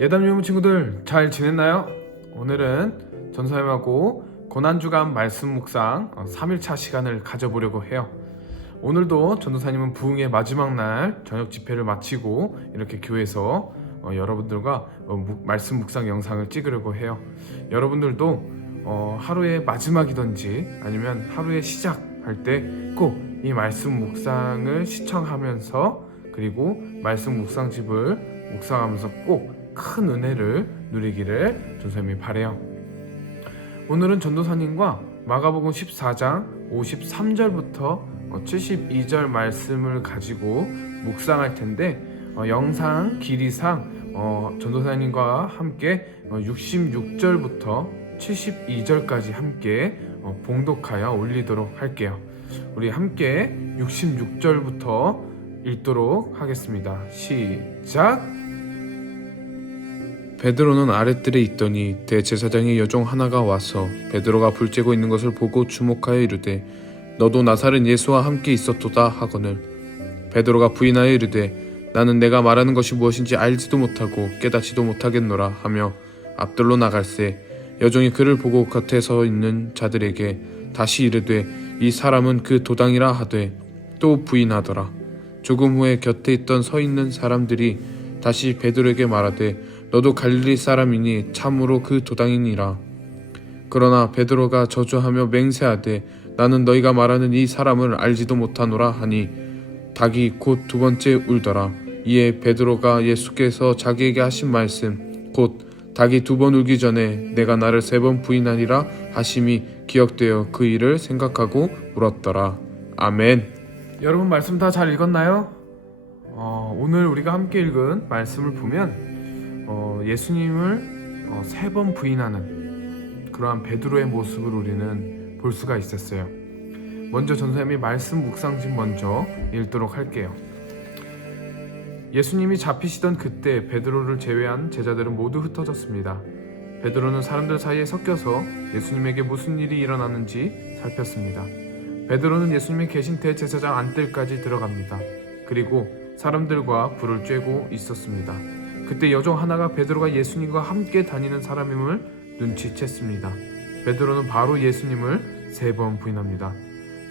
예담 유무 친구들 잘 지냈나요? 오늘은 전사님하고 고난주간 말씀 묵상 3일차 시간을 가져보려고 해요. 오늘도 전도사님은 부흥의 마지막 날 저녁 집회를 마치고 이렇게 교회에서 여러분들과 말씀 묵상 영상을 찍으려고 해요. 여러분들도 하루의 마지막이든지 아니면 하루의 시작할 때 꼭 이 말씀 묵상을 시청하면서 그리고 말씀 묵상집을 묵상하면서 꼭 큰 은혜를 누리기를 전도사님이 바라요. 오늘은 전도사님과 마가복음 14장 53절부터 72절 말씀을 가지고 묵상할 텐데 영상 길이상 전도사님과 함께 66절부터 72절까지 함께 봉독하여 올리도록 할게요. 우리 함께 66절부터 읽도록 하겠습니다. 시작! 베드로는 아랫뜰에 있더니 대제사장의 여종 하나가 와서 베드로가 불 쬐고 있는 것을 보고 주목하여 이르되 너도 나사렛 예수와 함께 있었도다 하거늘 베드로가 부인하여 이르되 나는 내가 말하는 것이 무엇인지 알지도 못하고 깨닫지도 못하겠노라 하며 앞들로 나갈새 여종이 그를 보고 곁에 서 있는 자들에게 다시 이르되 이 사람은 그 도당이라 하되 또 부인하더라. 조금 후에 곁에 있던 서 있는 사람들이 다시 베드로에게 말하되 너도 갈릴리 사람이니 참으로 그 도당이니라. 그러나 베드로가 저주하며 맹세하되 나는 너희가 말하는 이 사람을 알지도 못하노라 하니 닭이 곧 두 번째 울더라. 이에 베드로가 예수께서 자기에게 하신 말씀 곧 닭이 두 번 울기 전에 내가 나를 세 번 부인하리라 하심이 기억되어 그 일을 생각하고 울었더라. 아멘. 여러분 말씀 다 잘 읽었나요? 오늘 우리가 함께 읽은 말씀을 보면 예수님을 세 번 부인하는 그러한 베드로의 모습을 우리는 볼 수가 있었어요. 먼저 전도사님이 말씀 묵상집 먼저 읽도록 할게요. 예수님이 잡히시던 그때 베드로를 제외한 제자들은 모두 흩어졌습니다. 베드로는 사람들 사이에 섞여서 예수님에게 무슨 일이 일어나는지 살폈습니다. 베드로는 예수님이 계신 대제사장 안뜰까지 들어갑니다. 그리고 사람들과 불을 쬐고 있었습니다. 그때 여종 하나가 베드로가 예수님과 함께 다니는 사람임을 눈치챘습니다. 베드로는 바로 예수님을 세 번 부인합니다.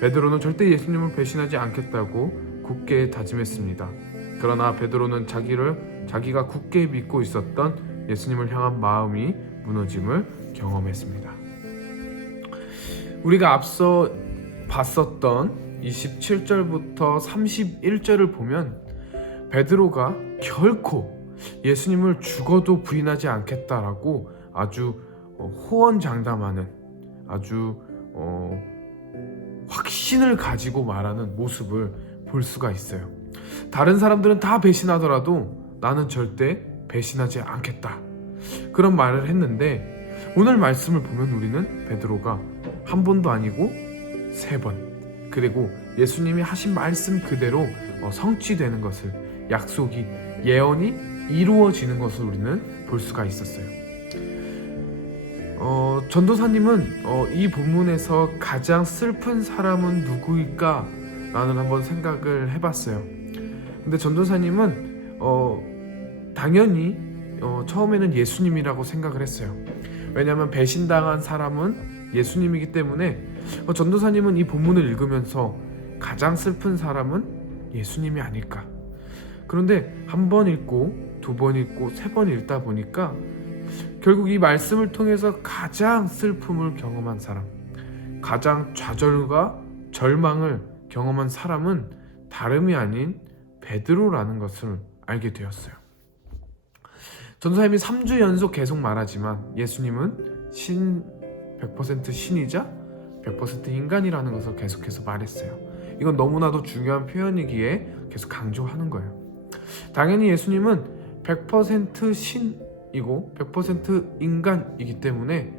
베드로는 절대 예수님을 배신하지 않겠다고 굳게 다짐했습니다. 그러나 베드로는 자기가 굳게 믿고 있었던 예수님을 향한 마음이 무너짐을 경험했습니다. 우리가 앞서 봤었던 27절부터 31절을 보면 베드로가 결코 예수님을 죽어도 부인하지 않겠다라고 아주 호언장담하는 아주 확신을 가지고 말하는 모습을 볼 수가 있어요. 다른 사람들은 다 배신하더라도 나는 절대 배신하지 않겠다 그런 말을 했는데 오늘 말씀을 보면 우리는 베드로가 한 번도 아니고 세 번 그리고 예수님이 하신 말씀 그대로 성취되는 것을 약속이 예언이 이루어지는 것을 우리는 볼 수가 있었어요. 전도사님은 이 본문에서 가장 슬픈 사람은 누구일까? 라는 한번 생각을 해봤어요. 근데 전도사님은 당연히 처음에는 예수님이라고 생각을 했어요. 왜냐하면 배신당한 사람은 예수님이기 때문에 전도사님은 이 본문을 읽으면서 가장 슬픈 사람은 예수님이 아닐까. 그런데 한 번 읽고 두 번 읽고 세 번 읽다 보니까 결국 이 말씀을 통해서 가장 슬픔을 경험한 사람, 가장 좌절과 절망을 경험한 사람은 다름이 아닌 베드로라는 것을 알게 되었어요. 전도사님이 3주 연속 계속 말하지만 예수님은 100% 신이자 100% 인간이라는 것을 계속해서 말했어요. 이건 너무나도 중요한 표현이기에 계속 강조하는 거예요. 당연히 예수님은 100% 신이고 100% 인간이기 때문에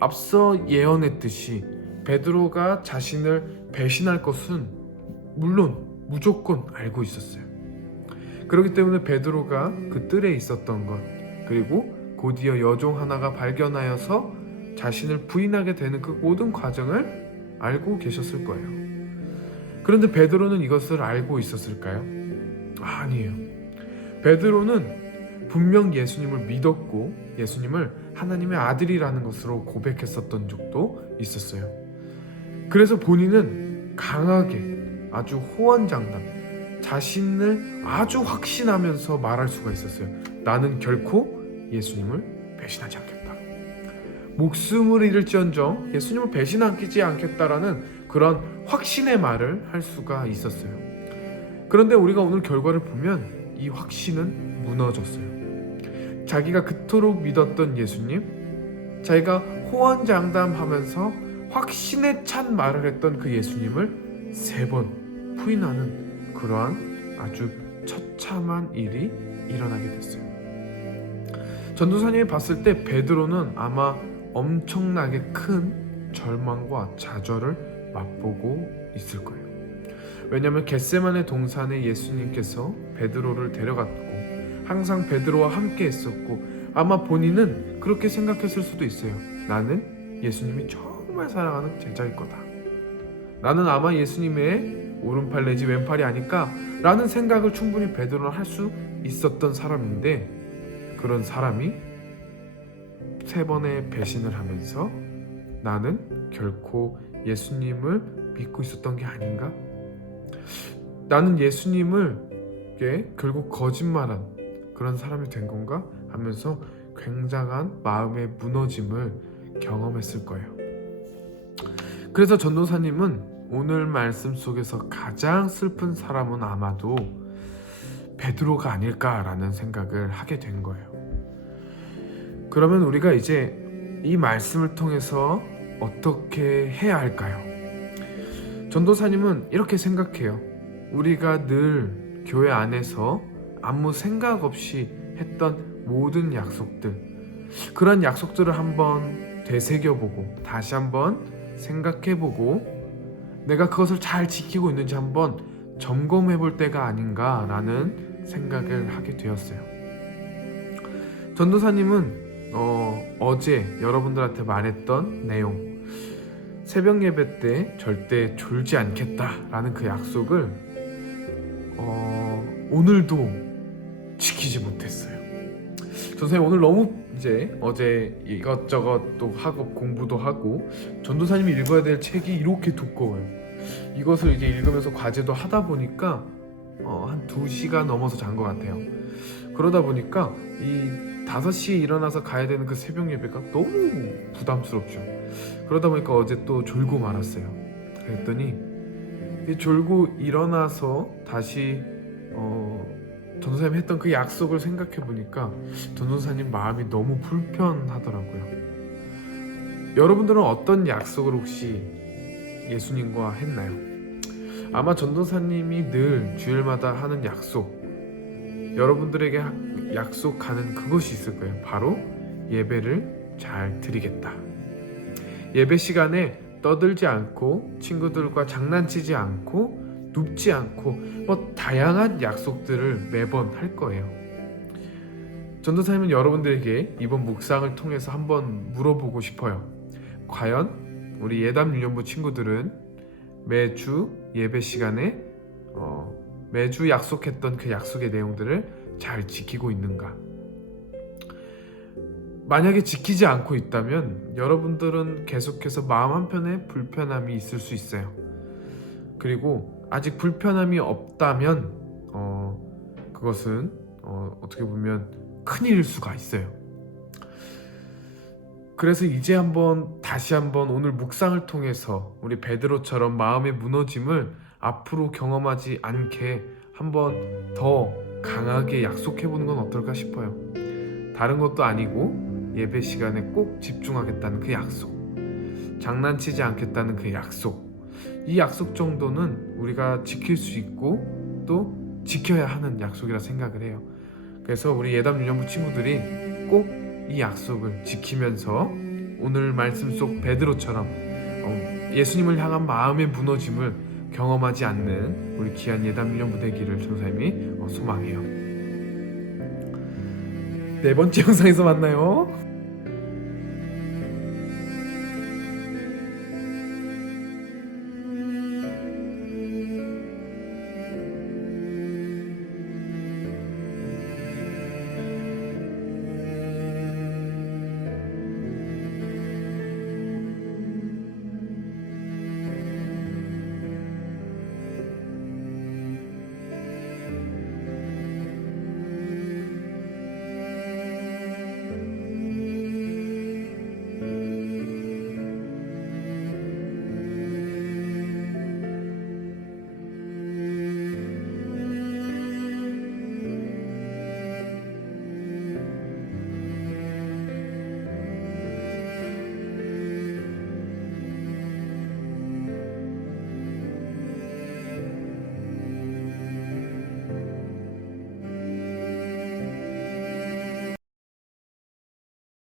앞서 예언했듯이 베드로가 자신을 배신할 것은 물론 무조건 알고 있었어요. 그렇기 때문에 베드로가 그 뜰에 있었던 것 그리고 곧이어 여종 하나가 발견하여서 자신을 부인하게 되는 그 모든 과정을 알고 계셨을 거예요. 그런데 베드로는 이것을 알고 있었을까요? 아니에요. 베드로는 분명 예수님을 믿었고 예수님을 하나님의 아들이라는 것으로 고백했었던 적도 있었어요. 그래서 본인은 강하게 아주 호언장담, 자신을 아주 확신하면서 말할 수가 있었어요. 나는 결코 예수님을 배신하지 않겠다. 목숨을 잃을지언정 예수님을 배신하지 않겠다라는 그런 확신의 말을 할 수가 있었어요. 그런데 우리가 오늘 결과를 보면 이 확신은 무너졌어요. 자기가 그토록 믿었던 예수님, 자기가 호언장담하면서 확신에 찬 말을 했던 그 예수님을 3번 부인하는 그러한 아주 처참한 일이 일어나게 됐어요. 전도사님이 봤을 때 베드로는 아마 엄청나게 큰 절망과 좌절을 맛보고 있을 거예요. 왜냐하면 겟세마네 동산에 예수님께서 베드로를 데려갔고 항상 베드로와 함께 했었고 아마 본인은 그렇게 생각했을 수도 있어요. 나는 예수님이 정말 사랑하는 제자일 거다. 나는 아마 예수님의 오른팔 내지 왼팔이 아닐까 라는 생각을 충분히 베드로는 할 수 있었던 사람인데, 그런 사람이 3번의 배신을 하면서 나는 결코 예수님을 믿고 있었던 게 아닌가? 나는 예수님을 결국 거짓말한 그런 사람이 된 건가? 하면서 굉장한 마음의 무너짐을 경험했을 거예요. 그래서 전도사님은 오늘 말씀 속에서 가장 슬픈 사람은 아마도 베드로가 아닐까라는 생각을 하게 된 거예요. 그러면 우리가 이제 이 말씀을 통해서 어떻게 해야 할까요? 전도사님은 이렇게 생각해요. 우리가 늘 교회 안에서 아무 생각 없이 했던 모든 약속들, 그런 약속들을 한번 되새겨보고 다시 한번 생각해보고 내가 그것을 잘 지키고 있는지 한번 점검해볼 때가 아닌가라는 생각을 하게 되었어요. 전도사님은 어제 여러분들한테 말했던 내용, 새벽 예배 때 절대 졸지 않겠다라는 그 약속을 오늘도 지키지 못했어요. 전도사님 오늘 너무 이제 어제 이것저것 또 하고 공부도 하고 전도사님이 읽어야 될 책이 이렇게 두꺼워요. 이것을 이제 읽으면서 과제도 하다 보니까 한 2시간 넘어서 잔 것 같아요. 그러다 보니까 이 5시에 일어나서 가야 되는 그 새벽 예배가 너무 부담스럽죠. 그러다 보니까 어제 또 졸고 말았어요. 그랬더니 졸고 일어나서 다시 전도사님이 했던 그 약속을 생각해 보니까 전도사님 마음이 너무 불편하더라고요. 여러분들은 어떤 약속을 혹시 예수님과 했나요? 아마 전도사님이 늘 주일마다 하는 약속, 여러분들에게 약속하는 그것이 있을 거예요. 바로 예배를 잘 드리겠다. 예배 시간에 떠들지 않고 친구들과 장난치지 않고 눕지 않고 다양한 약속들을 매번 할 거예요. 전도사님은 여러분들에게 이번 묵상을 통해서 한번 물어보고 싶어요. 과연 우리 예담 유년부 친구들은 매주 예배 시간에 매주 약속했던 그 약속의 내용들을 잘 지키고 있는가? 만약에 지키지 않고 있다면 여러분들은 계속해서 마음 한편에 불편함이 있을 수 있어요. 그리고 아직 불편함이 없다면 그것은 어떻게 보면 큰일일 수가 있어요. 그래서 이제 다시 한번 오늘 묵상을 통해서 우리 베드로처럼 마음의 무너짐을 앞으로 경험하지 않게 한번 더 강하게 약속해보는 건 어떨까 싶어요. 다른 것도 아니고 예배 시간에 꼭 집중하겠다는 그 약속, 장난치지 않겠다는 그 약속, 이 약속 정도는 우리가 지킬 수 있고 또 지켜야 하는 약속이라 생각을 해요. 그래서 우리 예담 유년부 친구들이 꼭 이 약속을 지키면서 오늘 말씀 속 베드로처럼 예수님을 향한 마음의 무너짐을 경험하지 않는 우리 귀한 예담 유년부 되기를 전도사님이 소망해요. 4번째 영상에서 만나요.